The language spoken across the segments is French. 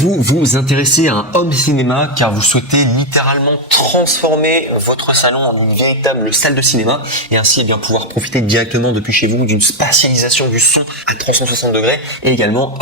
Vous vous intéressez à un home cinéma car vous souhaitez littéralement transformer votre salon en une véritable salle de cinéma et ainsi pouvoir profiter directement depuis chez vous d'une spatialisation du son à 360 degrés et également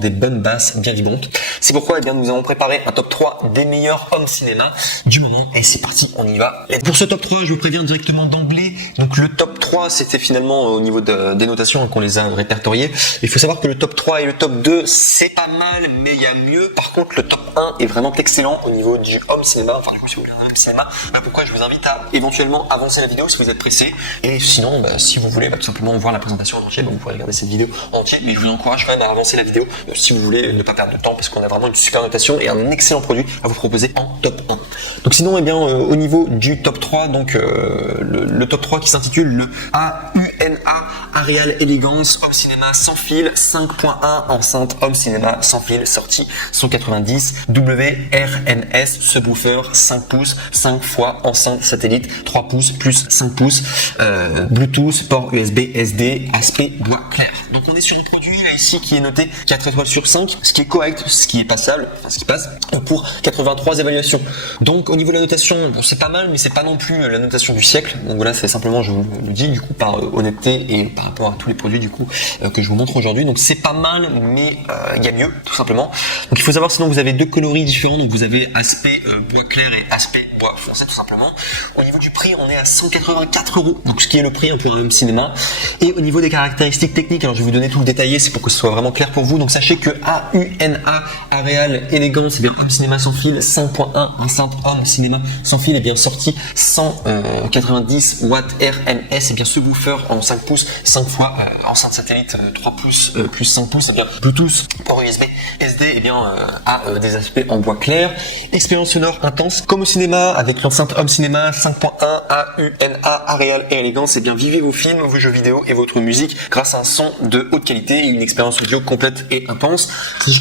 des bonnes basses bien vibrantes. C'est pourquoi nous avons préparé un top 3 des meilleurs home cinéma du moment et c'est parti, on y va. Et pour ce top 3, je vous préviens directement d'emblée. Donc le top 3, c'était finalement au niveau des notations qu'on les a répertoriées. Il faut savoir que le top 3 et le top 2, c'est pas mal, mais il y a mieux. Par contre, le top 1 est vraiment excellent au niveau du home cinéma. Enfin, si vous voulez un home cinéma, pourquoi je vous invite à éventuellement avancer la vidéo si vous êtes pressé. Et sinon, si vous voulez tout simplement voir la présentation en entier, vous pouvez regarder cette vidéo en entier. Mais je vous encourage quand même à avancer la vidéo si vous voulez ne pas perdre de temps parce qu'on a vraiment une super notation et un excellent produit à vous proposer en top 1. Donc sinon, au niveau du top 3, donc le top 3 qui s'intitule le AUNA Areal Elegance Home Cinéma sans fil 5.1 enceinte Home Cinéma sans fil sortie 190 WRNS subwoofer 5 pouces 5 fois enceinte satellite 3 pouces plus 5 pouces Bluetooth port USB SD aspect bois clair. Donc on est sur un produit là ici qui est noté 4 étoiles sur 5, ce qui est correct, ce qui est passable, ce qui passe pour 83 évaluations. Donc au niveau de la notation, c'est pas mal mais c'est pas non plus la notation du siècle. Donc voilà, c'est simplement, je vous le dis du coup par honnêteté et par rapport à tous les produits du coup que je vous montre aujourd'hui. Donc c'est pas mal mais il y a mieux tout simplement. Donc il faut savoir sinon vous avez deux coloris différents. Donc vous avez aspect bois clair et aspect bois foncé tout simplement. Au niveau du prix, on est à 184 €. Donc ce qui est le prix pour un home cinéma. Et au niveau des caractéristiques techniques, alors je vais vous donner tout le détaillé, c'est pour que ce soit vraiment clair pour vous. Donc sachez que AUNA Areal Elegance, c'est bien home cinéma sans fil 5.1 enceinte home cinéma sans fil est bien sorti 190 watts RMS et bien subwoofer en 5 pouces 5 fois enceinte satellite 3 pouces plus 5 pouces et bien Bluetooth port USB SD et bien a des aspects en bois clair. Expérience sonore intense comme au cinéma avec l'enceinte home cinéma 5.1 AUNA Areal Elegance et bien vivez vos films, vos jeux vidéo et votre musique grâce à un son de haute qualité et une expérience audio complète et intense.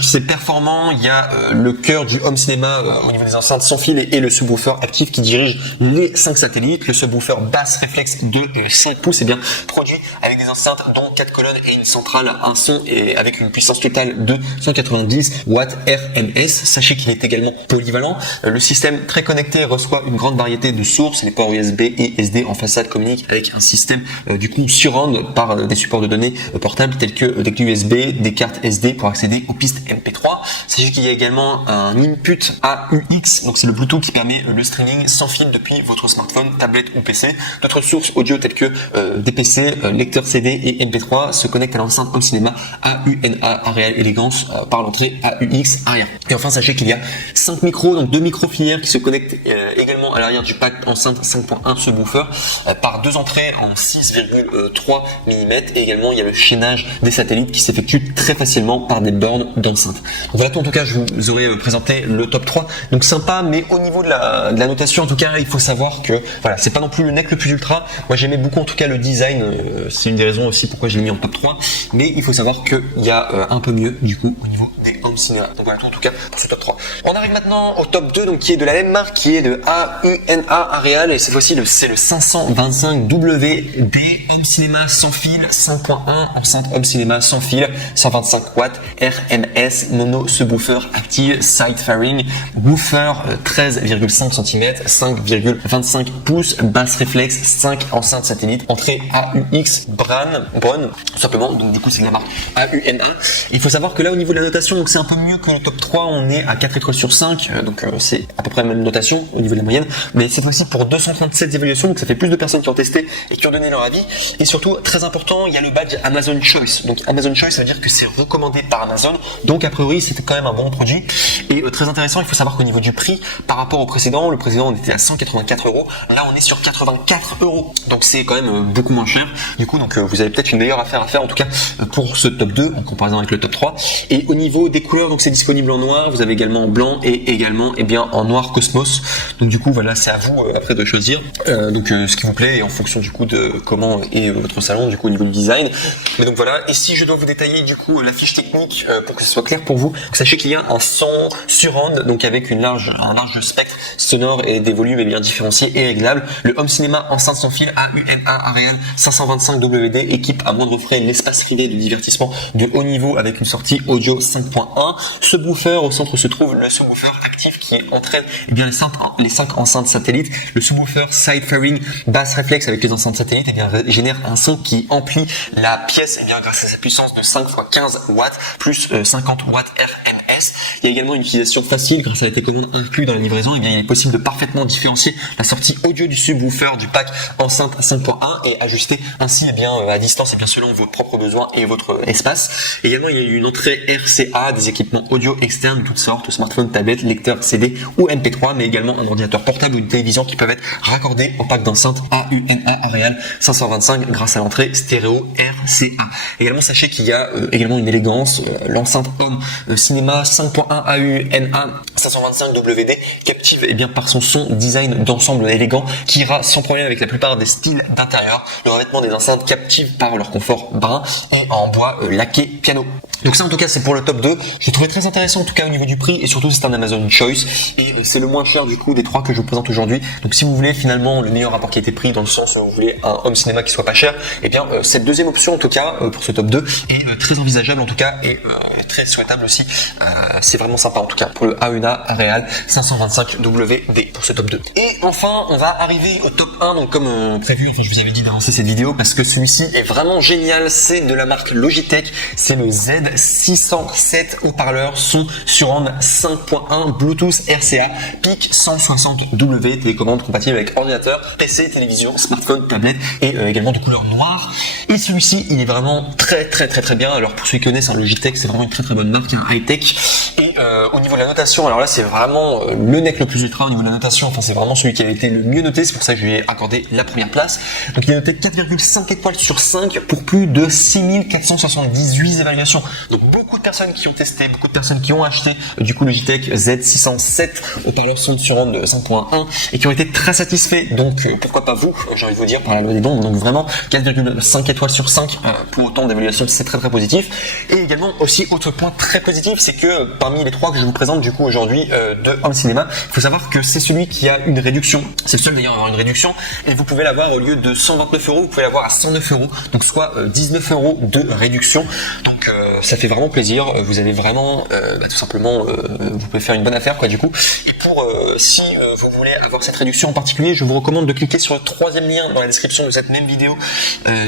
C'est performant, il y a le cœur du home cinéma au niveau des enceintes sans fil et le subwoofer actif qui dirige les 5 satellites. Le subwoofer basse réflexe de 5 pouces est bien produit avec des enceintes dont 4 colonnes et une centrale, un son et avec une puissance totale de 190 watts RMS. Sachez qu'il est également polyvalent. Le système très connecté reçoit une grande variété de sources. Les ports USB et SD en façade communiquent avec un système du coup surround par des supports de données portables tels que des clés USB, des cartes SD pour accéder aux pistes MP3. Sachez qu'il y a également un input AUX, donc c'est le Bluetooth qui permet le streaming sans fil depuis votre smartphone, tablette ou PC. D'autres sources audio telles que des PC, lecteurs CD et MP3 se connectent à l'enceinte home cinéma AUNA Areal Elegance par l'entrée AUX arrière. Et enfin sachez qu'il y a 5 micros, donc 2 micros filières qui se connectent également à l'arrière du pack enceinte 5.1 subwoofer par 2 entrées en 6,3 mm et également il y a le chaînage des satellites qui s'effectue très facilement par des bornes d'enceinte. Donc voilà, en tout cas je vous aurais présenté le top 3, donc sympa, mais au niveau de la notation en tout cas il faut savoir que voilà, c'est pas non plus le nec le plus ultra. Moi j'aimais beaucoup en tout cas le design, c'est une des raisons aussi pourquoi je l'ai mis en top 3, mais il faut savoir qu'il y a un peu mieux du coup au niveau des home cinéma. Donc voilà tout en tout cas pour ce top 3. On arrive maintenant au top 2, donc qui est de la même marque, qui est de AUNA Areal et cette fois-ci c'est le 525 WD home cinéma sans fil 5.1 enceinte home cinéma sans fil 125 watts RMS mono subwoofer active side fairing woofer 13,5 cm 5,25 pouces basse réflexe 5 enceintes satellite entrée AUX Brown tout simplement, donc du coup c'est de la marque AUNA. Il faut savoir que là au niveau de la notation, donc c'est un peu mieux que le top 3, on est à 4 étoiles sur 5, donc c'est à peu près la même notation au niveau de la moyenne, mais cette fois-ci pour 237 évaluations, donc ça fait plus de personnes qui ont testé et qui ont donné leur avis. Et surtout très important, il y a le badge Amazon Choice. Donc Amazon Choice, ça veut dire que c'est recommandé par Amazon, donc a priori c'était quand même un bon produit. Et très intéressant, il faut savoir qu'au niveau du prix par rapport au précédent, le précédent on était à 184 €, là on est sur 84 €, donc c'est quand même beaucoup moins cher. Du coup donc vous avez peut-être une meilleure affaire à faire en tout cas pour ce top 2 en comparaison avec le top 3. Et au niveau des couleurs, donc c'est disponible en noir, vous avez également en blanc et également en noir Cosmos. Donc du coup voilà, c'est à vous après de choisir ce qui vous plaît et en fonction du coup de comment est votre salon du coup au niveau du design. Mais donc voilà, et si je dois vous détailler du coup la fiche technique pour que ce soit clair pour vous, sachez qu'il y a un son surround, donc avec un large spectre sonore et des volumes bien différenciés et réglables. Le home cinéma enceinte sans fil AUNA Areal 525 WD équipe à moindre frais l'espace privé de divertissement de haut niveau avec une sortie audio 5.1 5.1. Subwoofer, au centre se trouve le subwoofer actif qui entraîne bien les 5 enceintes satellites. Le subwoofer side fairing basse réflexe avec les enceintes satellites génère un son qui emplit la pièce grâce à sa puissance de 5 x 15 watts plus 50 watts RMS. Il y a également une utilisation facile grâce à la télécommande inclus dans la livraison. Il est possible de parfaitement différencier la sortie audio du subwoofer du pack enceinte 5.1 et ajuster ainsi à distance selon vos propres besoins et votre espace. Également, il y a une entrée RCA, des équipements audio externes de toutes sortes, smartphone, tablette, lecteur CD ou MP3, mais également un ordinateur portable ou une télévision qui peuvent être raccordés au pack d'enceinte AUNA Areal 525 grâce à l'entrée stéréo RCA. Également, sachez qu'il y a également une élégance, l'enceinte Home Cinéma 5.1 AUNA 525 WD captive par son son design d'ensemble élégant qui ira sans problème avec la plupart des styles d'intérieur. Le revêtement des enceintes captive par leur confort brun et en bois laqué piano. Donc ça en tout cas c'est pour le top 2. Je l'ai trouvé très intéressant en tout cas au niveau du prix et surtout c'est un Amazon Choice et c'est le moins cher du coup des 3 que je vous présente aujourd'hui. Donc si vous voulez finalement le meilleur rapport qualité-prix dans le sens où vous voulez un home cinéma qui soit pas cher, cette deuxième option en tout cas pour ce top 2 est très envisageable en tout cas et très souhaitable aussi. C'est vraiment sympa en tout cas pour le AUNA Real 525 WD pour ce top 2. Et enfin on va arriver au top 1 donc comme prévu, je vous avais dit d'avancer cette vidéo parce que celui-ci est vraiment génial. C'est de la marque Logitech, c'est le Z607 haut-parleur son surround 5.1 Bluetooth RCA PIC 160W, télécommande compatible avec ordinateur, PC, télévision, smartphone, tablette et également de couleur noire. Et celui-ci il est vraiment très bien. Alors pour ceux qui connaissent Logitech, c'est vraiment une très bonne marque, high-tech. Et au niveau de la notation, alors là c'est vraiment le NEC le plus ultra au niveau de la notation, c'est vraiment celui qui a été le mieux noté, c'est pour ça que je lui ai accordé la première place. Donc il est noté 4,5 étoiles sur 5 pour plus de 6478 évaluations. Donc beaucoup de personnes qui ont testé, beaucoup de personnes qui ont acheté du coup Logitech Z607 haut-parleur son surround 5.1 et qui ont été très satisfaits. Donc pourquoi pas vous, j'ai envie de vous dire par la loi des nombres. Donc vraiment 4,5 étoiles sur 5 pour autant d'évaluations, c'est très positif. Et également aussi autre point très positif, c'est que parmi les 3 que je vous présente du coup aujourd'hui de Home Cinéma, il faut savoir que c'est celui qui a une réduction. C'est le seul d'ailleurs à avoir une réduction et vous pouvez l'avoir au lieu de 129 €, vous pouvez l'avoir à 109 €, donc soit 19 € de réduction. Donc ça fait vraiment plaisir. Vous avez vraiment tout simplement vous pouvez faire une bonne affaire du coup. Et pour si vous voulez avoir cette réduction en particulier, je vous recommande de cliquer sur le 3e lien dans la description de cette même vidéo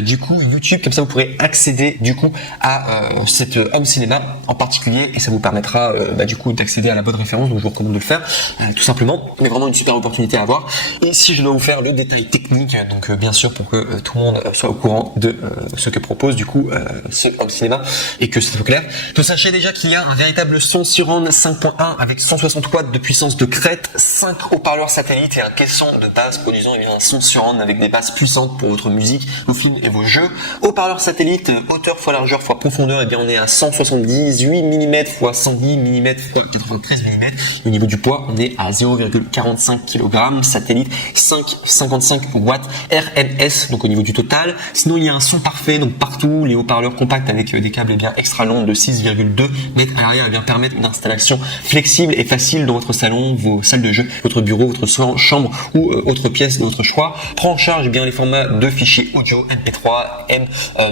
du coup YouTube, comme ça vous pourrez accéder du coup à cette Home Cinéma en particulier et ça vous permettra du coup d'accéder à la bonne référence. Donc je vous recommande de le faire tout simplement, mais vraiment une super opportunité à avoir. Et si je dois vous faire le détail technique, donc bien sûr pour que tout le monde soit au courant de ce que propose du coup ce Home Cinéma et que c'est trop clair, vous sachez déjà qu'il y a un véritable son surround 5.1 avec 160 watts de puissance de crête, 5 haut-parleurs satellites et un caisson de base produisant un son surround avec des basses puissantes pour votre musique, vos films et vos jeux. Haut-parleur satellite, hauteur fois largeur fois profondeur, on est à 178 mm x 110 mm x 93 mm. Au niveau du poids, on est à 0,45 kg, satellite 5,55 watts RMS, donc au niveau du total. Sinon, il y a un son parfait, donc partout, les haut-parleurs compacts avec des câbles extra longs de 6,2 mètres à l'arrière permettent une installation flexible et facile dans votre salon, vos salles de jeu, votre bureau, votre chambre ou autre pièce de votre choix. Prend en charge les formats de fichiers audio MP3,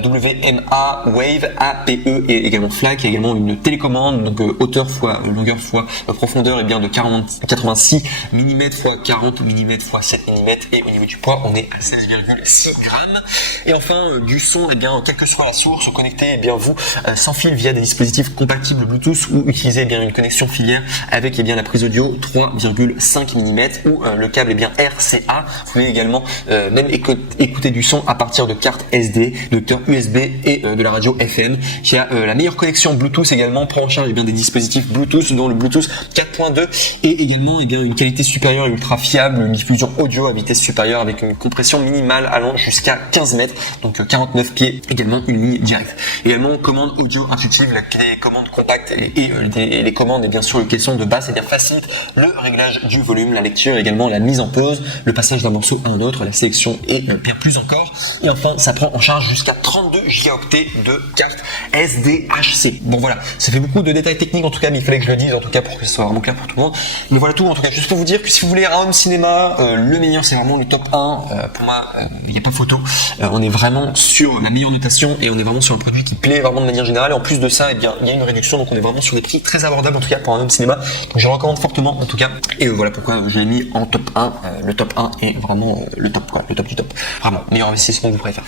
WMA, Wave, APE et également FLAC. Il y a également une télécommande, donc hauteur fois longueur fois profondeur de 86 mm x 40 mm x 7 mm et au niveau du poids on est à 16,6 grammes. Et enfin du son, quelle que soit la source, connectez vous sans fil via des dispositifs compatibles Bluetooth ou utilisez une connexion filière avec la prise audio 3,5 mm ou le câble RCA. Vous pouvez également même écouter du son à partir de cartes SD, de lecteurs USB et de la radio FM qui a la meilleure connexion Bluetooth également, prend en charge des dispositifs Bluetooth dont le Bluetooth 4.2 et également une qualité supérieure et ultra fiable, une diffusion audio à vitesse supérieure avec une compression minimale allant jusqu'à 15 mètres, donc 49 pieds, également une ligne directe. Également commande audio intuitive, les commandes compactes et les commandes et bien sûr le caisson de basse facilite le réglage du volume, la lecture, également la mise en pause, le passage d'un morceau à un autre, la sélection et bien plus encore. Et enfin ça prend en charge jusqu'à 32 gigaoctets de carte SDHC. Bon voilà, ça fait beaucoup de détails techniques en tout cas, mais il fallait que je le dise en tout cas pour que ce soit vraiment clair pour tout le monde. Mais voilà tout, en tout cas, juste pour vous dire que si vous voulez un home cinéma, le meilleur c'est vraiment le top 1. Pour moi, il n'y a pas photo. On est vraiment sur la meilleure notation et on est vraiment sur le produit qui plaît vraiment de manière générale. Et en plus de ça, eh bien, il y a une réduction, donc on est vraiment sur des prix très abordables en tout cas pour un home cinéma. Donc je le recommande fortement en tout cas. Et voilà pourquoi je l'ai mis en top 1. Le top 1 est vraiment le top quoi, le top du top. Vraiment, meilleur investissement que vous pourrez faire.